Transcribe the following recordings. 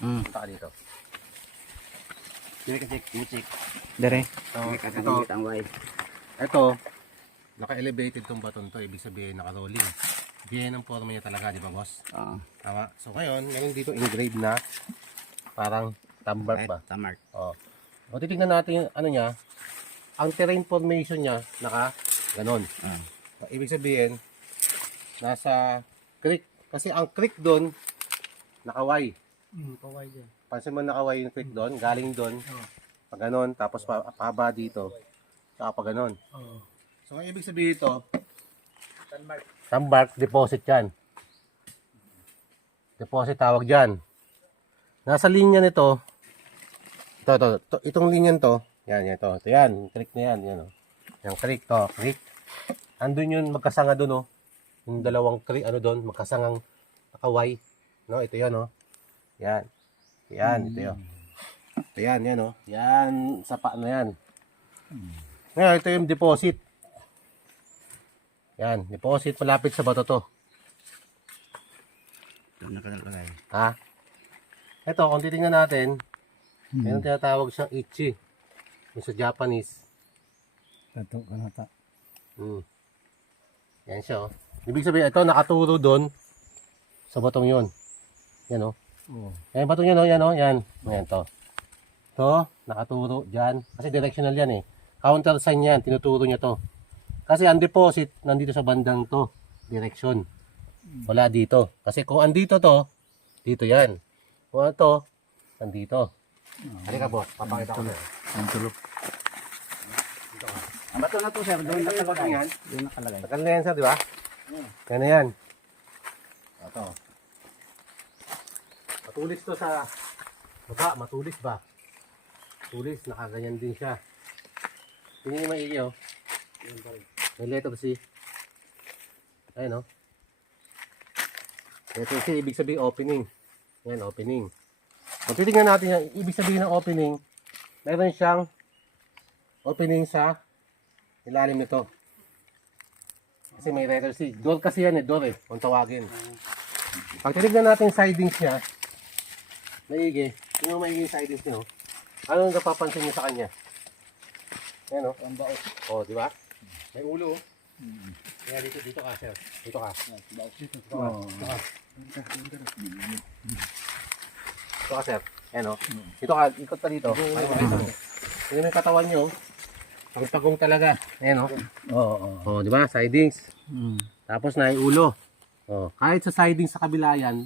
Mm. Punta ka dito. Dili ka check. Dere. So, ito, ang way. ito, naka-elevated tong baton to, ibig sabihin naka-rolling. Yan ang forma niya talaga, di ba boss? Oo. Tama. So ngayon, meron dito engraved na parang tambark ba? Tamark. Oh. O titignan natin yung ano niya, ang terrain formation niya naka ganon. Ah. Ibig sabihin, nasa creek. Kasi ang creek doon, nakaway. Hmm, kaway din. Pansin mo nakaway yung creek doon, galing doon. Pag ganon, tapos pa, pahaba dito. Saka pa ganon. Oo. So, ang ibig sabihin ito, Tambark deposit yan. Deposit tawag dyan. Nasa linya nito, ito, ito, ito, itong linya to, yan, yan, ito, ito yan, yung creek na yan, yan, oh. Yung creek to, creek. Andun yun, magkasanga dun, oh. Yung dalawang creek, ano doon, magkasangang nakaway. No, ito yan, oh. Yan. Yan, ito yun. Ito yan, yan, oh. Yan, sapa na yan. Ngayon, ito yung deposit. Yan, deposit malapit sa bato to. Doon nakalagay. Ha? Ito, kung titingnan natin, meron tinatawag siyang ichi. Yung sa Japanese. Tato ka na ta. Hmm. Yan siya, oh. Ibig sabihin, ito nakaturo doon sa batong yon. Yan, oh. Oo. Yan, batong yan, oh. Yan, oh. Yan. Yan, to. To, nakaturo dyan. Kasi directional yan, eh. Counter sign yan. Tinuturo niya to. Kasi ang deposit, nandito sa bandang to. Direction. Wala dito. Kasi kung andito to, dito yan. Kung ano to, nandito. Halika, boss. Papakita ko. Ang tulog. Ang bato na to sir. Doon Ay, ay, nakalagay. yan. Doon nakalagay. Tagal na yan, sir, di ba? Yan na yan. Ito. Matulis to sa baba. Matulis ba? Matulis. Nakaganyan din siya. Tingnan niyo maigi, oh. May letter C. Ayun, oh. Letter C, ibig sabihin opening. Yan, opening. Kung titignan natin yan, ibig sabihin ng opening, meron siyang opening sa ilalim nito. Kasi may letter C. Door kasi yan eh, door eh, kung tawagin. Pag tinignan natin yung sidings niya, maigi, yung maigi yung sidings niya, oh. ano ang napapansin niyo sa kanya? Yan o. Ang baot. O, di ba? May ulo oh. Kaya dito, dito ka, sir. Dito ka. Dito ka. Oo. Dito ka. Dito ka, sir. Yan o. Dito ka, ikot ka dito. Mo yung katawan niyo. oh. Pagtagong talaga. Ayan o. Oo. O, di ba? Sidings. Hmm. Tapos na yung ulo. Oh, kahit sa siding sa kabila yan,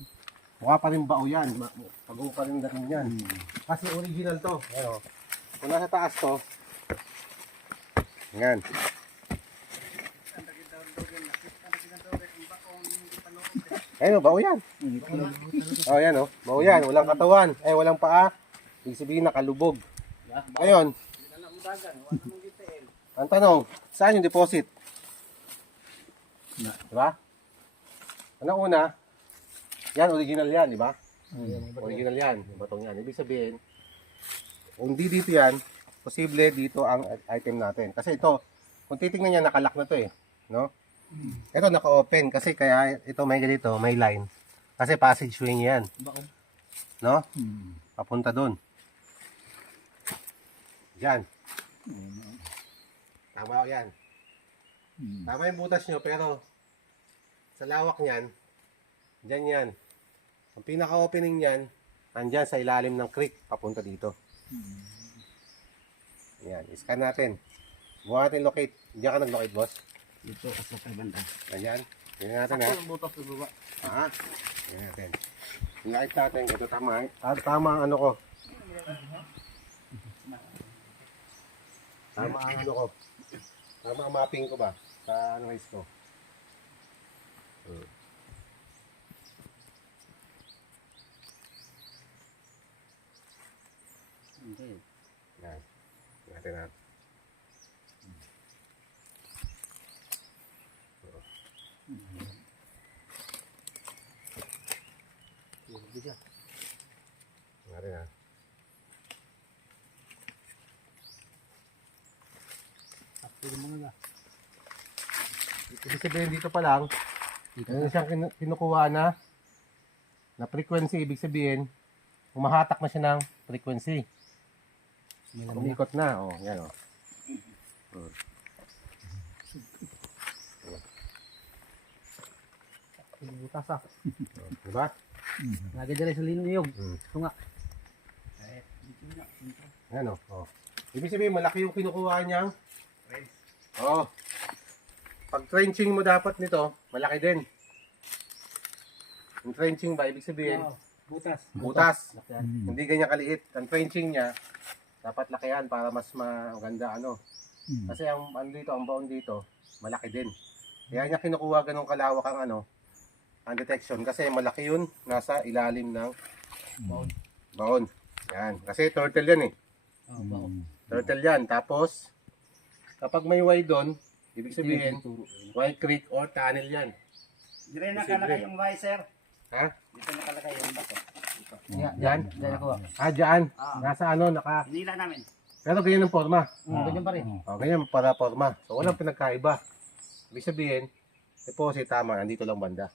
mukha pa rin bao yan. Ma- Pag pa rin dating yan. Kasi original to. Ayan o. Kung nasa taas to, yan. Ayun o, bao yan. Oh, yan o. Bao yan. Walang katawan. Eh, walang paa. Ibig sabihin nakalubog. Ngayon, ang tanong, saan yung deposit? Di ba? Ano una? Yan, original yan, di ba? Original yan, yung batong yan. Ibig sabihin, kung di dito yan, posible dito ang item natin. Kasi ito, kung titingnan niya, nakalak na to eh. No? Ito naka-open kasi kaya ito may ganito, may line. Kasi passageway niya yan. No? Hmm. Papunta doon. Yan. Tama ko yan. Hmm. Tama yung butas nyo, pero sa lawak niyan, dyan yan. Ang pinaka-opening niyan, andyan sa ilalim ng creek, papunta dito. Yan, scan natin. Buha natin locate. Diyan ka nag-locate, boss. Dito sa banda. Ganyan. Tingnan natin, ha? Ang butas sa baba. Ha? Tingnan natin. Locate natin. Ito tama, eh. Ah, tama ang ano ko. Tama ang ano ko. Tama ang mapping ko ba? Sa analyze ko. Hmm. Hindi. Yan. Natin na. Natin na. Ibig sabihin dito pa lang, meron siyang kinu- kinukuha na na frequency, ibig sabihin, Humahatak na siya ng frequency. Umikot na. Oh, yan oh. Butas ah. Diba? Lagi dyan sa lino niyog. Mm. Ito nga. Yan oh. oh. Ibig sabihin, malaki yung kinukuha niya. Oo. Oh. Pag trenching mo dapat nito, malaki din. Yung trenching ba, ibig sabihin, Oo, Butas. butas. Lakihan. Hindi ganyan kaliit. Ang trenching niya, dapat lakihan para mas maganda ano. Mm. Kasi ang ano dito, ang baon dito, malaki din. Kaya niya kinukuha ganong kalawak ang ano, ang detection. Kasi malaki yun, nasa ilalim ng Baon. baon. Yan. Kasi turtle yan eh. Oo, baon. Turtle yan. Tapos, kapag may Y doon, ibig sabihin, Y creek or tunnel yan. Dire nakalagay yung Y, sir. Ha? Dito nakalagay yung bato. Yan. Yan? Yan ako. Ah, dyan. Ah. Nasa ano, naka... Hinila namin. Pero ganyan ang forma. Mm, Ganyan pa rin. O, ganyan para forma. So, walang pinagkaiba. Ibig sabihin, deposit tama, nandito lang banda.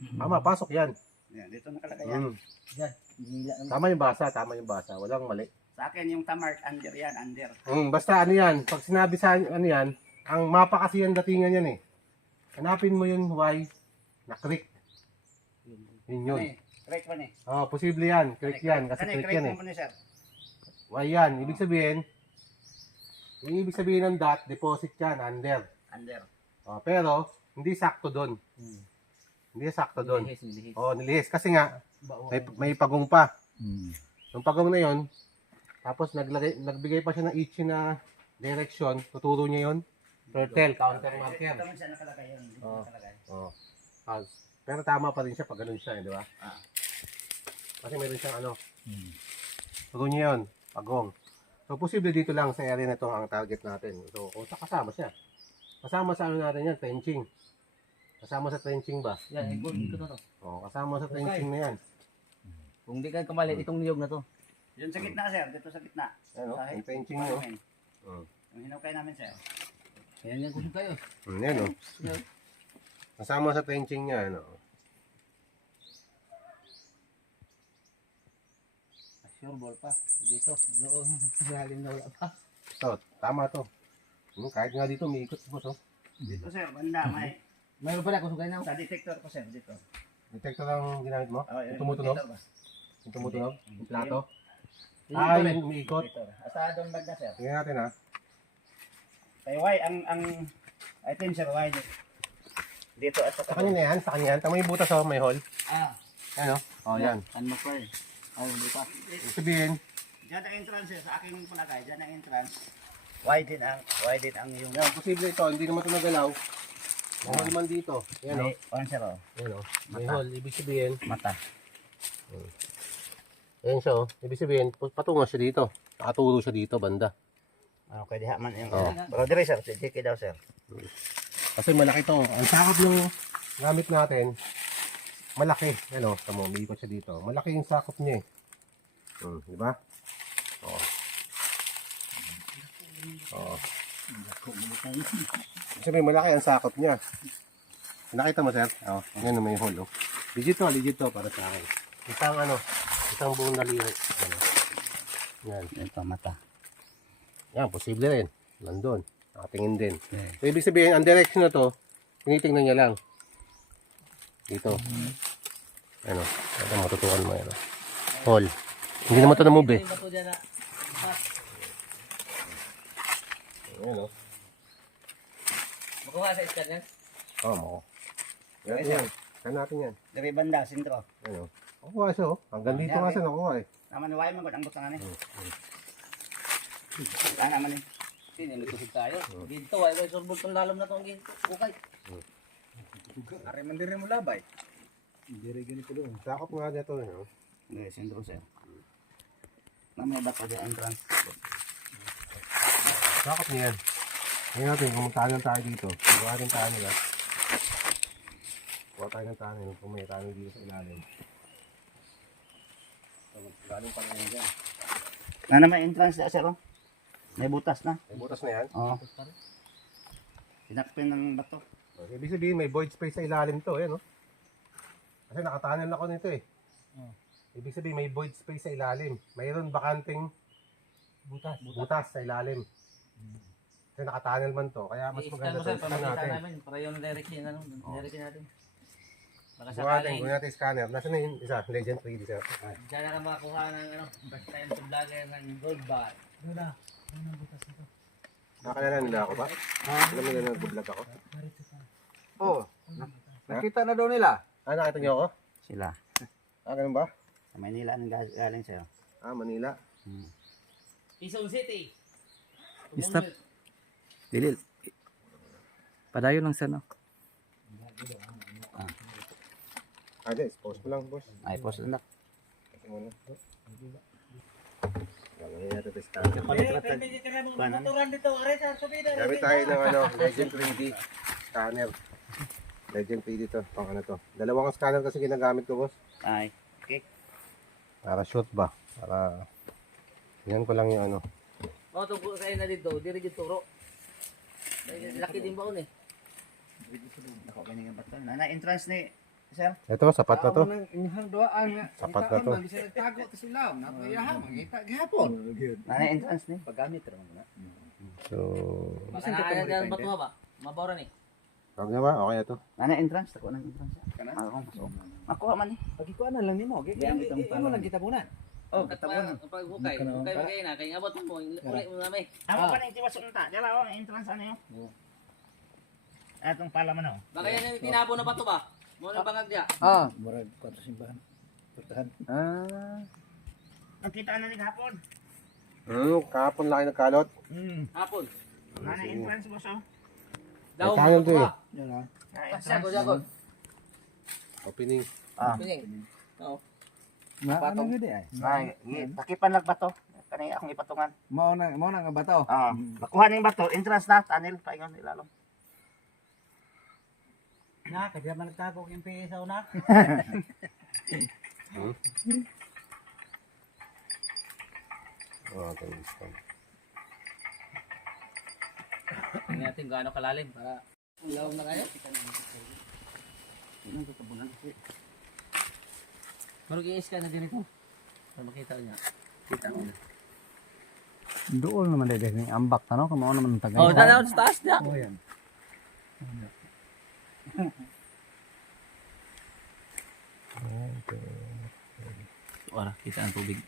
Tama, pasok yan. Yan, dito nakalagay yan. Mm. Yan. Hinila naman. Tama yung basa, tama yung basa. Walang mali. Sa akin yung tamark under yan, under. Mm, basta ano yan, pag sinabi sa ano yan, ang mapa kasi yan datingan yan eh. Hanapin mo yung Y na creek. Yun yun. Ano eh, Correct pa ni. Oh, posible yan. Creek yan. Kasi correct yan eh. mo ni, sir. Y yan. Ibig sabihin, yung ibig sabihin ng dot, deposit yan, under. Under. Oh, pero, hindi sakto doon. Mm. Hindi sakto doon. Nilihis, nilihis. Oh, nilihis. Kasi nga, may, may pagong pa. Mm. Yung pagong na yon, tapos naglagay, nagbigay pa siya ng itchy na direction, tuturo niya yon turtle, counter marker. Dito man siya nakalagay yun. Dito Oo. nakalagay. Oh. Ah, pero tama pa rin siya pag ganun siya, eh, di ba? Ah. Kasi meron siyang ano, Mm. turo niya yun, pagong. So, posible dito lang sa area na ito ang target natin. So, kung sa kasama siya. Kasama sa ano natin yan, trenching. Kasama sa trenching ba? Yan, ikot ikot na to. Oh, kasama sa trenching na yan. Kung di ka kamali, itong niyog na to. Yun sa gitna, sir. Dito sa gitna. Ano? Sa Yung trenching mo. namin. Mm. Yung hinukay namin, sir. Yan yan kusog kayo. Mm, yan o. Yan. Kasama sa trenching niya, ano. Sure ball pa. Dito. Doon. Galing na wala pa. Ito, tama to. Hmm, kahit nga dito, may ikot po to. Dito, sir. Banda, may. Mayroon pala kusog kayo na. Sa detector ko, sir. Dito. Detector ang ginamit mo? Oh, Yung tumutunog? Yung tumutunog? Yung plato? Ah, yung umiikot. Detector. Asa doon banda, sir. Tingnan natin ha. Kay Y, ang, ang, item, sir, Y. Dito, at Sa kanya na yan, sa kanya yan. Tama yung butas oh, may hole. Ah. Ano? Oh, yan. Ano mo pa eh. Ayun, di pa. Ibig sabihin, Diyan ang entrance, sir. Sa aking palagay, diyan ang entrance. Din ang, din ang yung... yan, posible ito, hindi naman ito nagalaw. May hole man dito. Yan o. May, on, sir, oh. Yan o. May Mata. hole, ibig sabihin. Mata. Yan siya o. Ibig sabihin, patungo siya dito. Nakaturo siya dito, banda. Okay, diha man yung... Oh. Pero sir. Sige daw, sir. Kasi malaki to. Ang sakop yung gamit natin, malaki. Ano, tamo, umiikot siya dito. Malaki yung sakop niya eh. Hmm, di ba? Oo. Oo. Sabi, malaki ang sakop niya. Nakita mo, sir? Oo. Yan may hole, oh. Legit to, legit to para sa akin. Isang ano, isang buong nalirik. Ano. Yan. Ito, mata. Yan, posible rin. Nandun. Nakatingin din. So, ibig sabihin, ang direction na to, tinitingnan niya lang. Dito. Ano? Ito, matutukan mo. Ano? Hole. Hindi naman ito na-move eh. Yung bato dyan na. Ayan o. Makuha sa iskan yan. Oo, mo. Yan, yan. Saan natin yan? Dire banda, sentro. Ano? Nakuha siya oh. Hanggang dito nga siya nakuha eh. Naman, Y man, ang gusto nga ni. Ah, naman eh. Sino may kusog tayo. Dito ay may surbol tong lalom na tong ginto. Bukay. Ari man dire mo labay. Sakop nga dito. Ano? Dire, sentro, sir. Naman, ba't pa di entrance? Sakop niya yan. Ngayon natin, kung magtanan tayo dito. Gawa natin tayo nila. Gawa tayo ng. Kung may tanan dito sa ilalim. Galing pa rin dyan. Na naman entrance na, sir, oh. May butas na. May butas na yan. Oo. Sinakpin ng bato. So, ibig sabihin, may void space sa ilalim to. Eh, no? Kasi nakatanan ako nito eh. Oh. Ibig sabihin may void space sa ilalim. Mayroon bakanting Butas. butas sa ilalim. Kasi nakatunnel man to. Kaya mas maganda sir, scan natin. namin. Para yung direction, ano, direction natin. Baka Gawin natin, gawin natin yung scanner. Nasaan na yung isa? Legend 3D sir. dyan na ka makakuha ng, ano, first time to vlogger ng gold bar. Nakalala nila ako ba? Alam nila na nag-vlog ako? Oo. Nakita na daw nila. Ah, nakita niyo ako? Sila. Ah, ganun ba? Sa Maynila ang gal- galing sa'yo. Ah, Manila. Quezon City. Stop. Dili. Padayo lang sa no. Ah, di, expose mo lang, boss. Ay, post na. Kasi muna. Gawin natin ito scanner. Motoran dito, are sa. Gamit tayo ng ano, Legend 3D scanner. Legend 3D to, pang ano to. Dalawang scanner kasi ginagamit ko, boss. Ay. Para shoot ba? Para... Yan ko lang yung ano. O, tungkol kayo na dito, diri dito turo. Laki din ba eh? Ako kanya nga bato. Nana entrance ni sir. Ito, sapat na to. Inyong doaan nga. Sapat na to. Bisa nagtago to sila. Napayahan. Magkita gihapon. Nana entrance ni paggamit ra mo na. So, na dyan bato ba? Mabawra ni. Wag na ba? Okay na to. Nana entrance ako nang entrance. Kana? Ako maso. Ako man ni. Pagkikuan na lang nimo. Di ang itong Imo lang kita bunan. Oh, At katabon. pag hukay, hukay mo kayo na, kaya abot mo, uli mo namin. Amo pa ning tiwas unta. Dala oh, entrance ano yo. Atong pala man oh. Baka yan yung tinabo na bato ba? Mo na bangag diya. Ah. Murag kwato simbahan. Putahan. Ah. Nakita na ni hapon. Hmm, kahapon lang kayo nagkalot. Hmm. Hapon. Nana entrance boss oh. Daw mo to eh. ba? Nana Pasyago, entrance. syago. Opening. Ah. Pining. Oo. Na Bato. ano gid ay. Ay, gi- takipan lang bato. Kani akong ipatungan. Mao na mao na nga bato. Ah, makuha ning bato, entrance na tunnel paingon ilalom. Na kaya man nagtago yung PSO na. Oh, okay. Tingnan natin gaano kalalim para ilaw na kayo. Marag i-scan na din ito. Para makita niya. Kita mo na. Doon naman dede ning ambak tano kamo naman tagay. Oh, dala sa taas niya. Oh yan. Wala, kita ang tubig.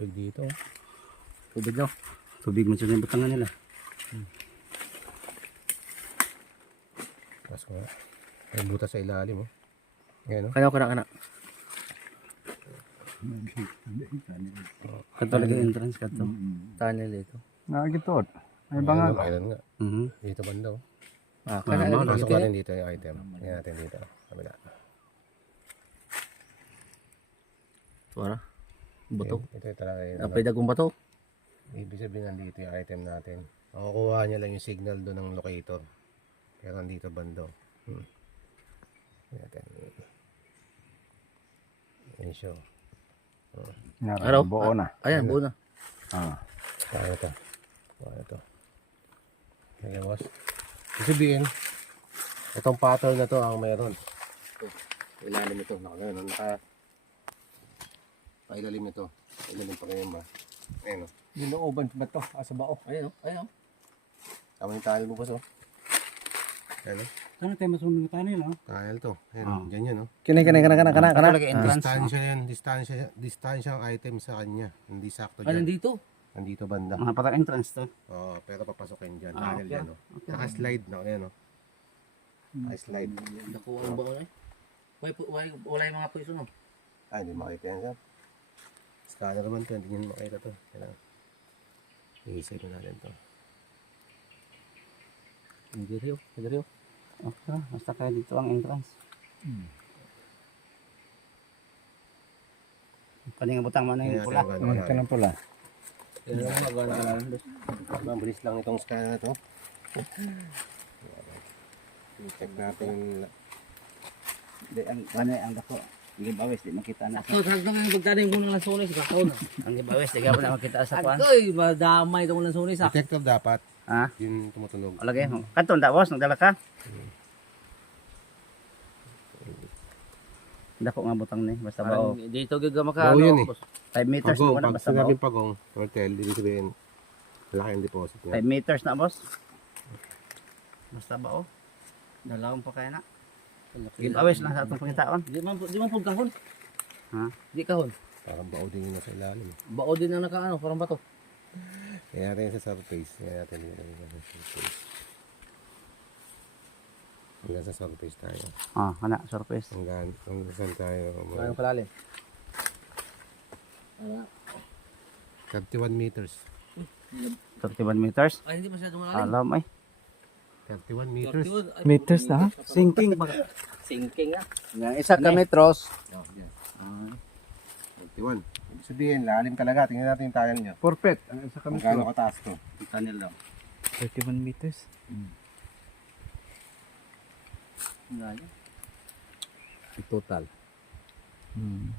Tubig dito. Tubig daw. Tubig mo sa butangan nila. Tapos ko May butas sa ilalim, oh. Ayan, oh. Kaya ko na kana. Kanto lagi entrance kanto. Tunnel ito. Na gitod. Ay Ayan, bangag. oh, Ayan nga. Mhm. Dito banda, oh. Ah, kana lagi Pasok dito. natin dito yung item. Ayan natin dito. Kabila. Wala. Buto. Ito, ito talaga yung, Apay dagong bato. Ibig sabihin nandito yung item natin. Makukuha niya lang yung signal doon ng locator. Pero nandito bando. Hmm. Natin. Ayan siya. Araw. Buo na. Ayan, buo na. Ah. Kaya ito. Kaya ito. Ayan boss. Ibig sabihin, itong pattern na to ang mayroon. Ito. Ilalim ito. Naka, ano, naka, pailalim ito. Ilalim pa ganyan ba? Ayan o. Gilooban ba to? Asa bao? Ayun, oh, ayun. oh. Tama yung tali mo boss o. Ayan o. Ano tayo masunod ng tunnel ha? Tile to. Ayan o. Diyan yun o. Kana kana kana kana. Lagi entrance. Distansya yan. Distansya, distansya ang item sa kanya. Hindi sakto Ay, dyan. nandito. Nandito banda. Mga parang entrance to. Oo, pero papasokin dyan. Ah, Tunnel okay. yan o. Naka-slide na. Ayan o. Naka-slide. Nakuha ang baon eh. Wala, yung mga puso no. Ah, hindi makita yan sir. Scanner naman to, hindi nyo makita to. Kailangan. I-save na natin to. Hindi rin. Hindi rin. Okay, basta kaya dito ang entrance. Palingabutang mo na Kaya yung pula. gano'n Ito lang pula. Yan lang magana ka lang. Mabilis lang itong scanner na to. Check natin yung Di, ang, ano, ang dako. Ang gibawis, di makita na. Ako, saan na nga pagtanim ko ng lansunis, kakaw na. Ang gibawis, di ka pa na makita sa kwan. Agoy, madamay itong lansunis ah. detector dapat. Ha? Yung tumutunog. Lagay mo. Kanton, da, boss, nagdala ka? Dako nga butang ni, basta ba dito giga maka, ano, eh. boss. 5 meters Pagong, na pag basta ba sinabing pagong, cartel, ibig sabihin, laki ang deposit 5 niya. meters na, boss. Basta ba oh. Dalawang pa kaya na. Gibawis lang sa atong pangitaon. Di man, di man po kahon. Ha? Di kahon. Parang bao din yun nasa ilalim. eh. Bao din ang nakaano, parang bato. Kaya natin sa surface. Kaya natin yung sa surface. Hanggang sa surface tayo. Ah, kana, surface. Hanggang, hanggang saan tayo. Parang kalalim. Ano? 31 meters. 31 meters. Ay, hindi masyadong malalim. Alam ay. 31 meters. Ay, Meters na ha? Sinking ba? Sinking ah. Yang isa ka metros. Oh, yan. 31. Ibig sabihin, lalim talaga. Tingnan natin yung tile nyo. Perfect. Ang isa Kung gaano kataas to. Ang tunnel daw. 31 meters. Total. Hmm.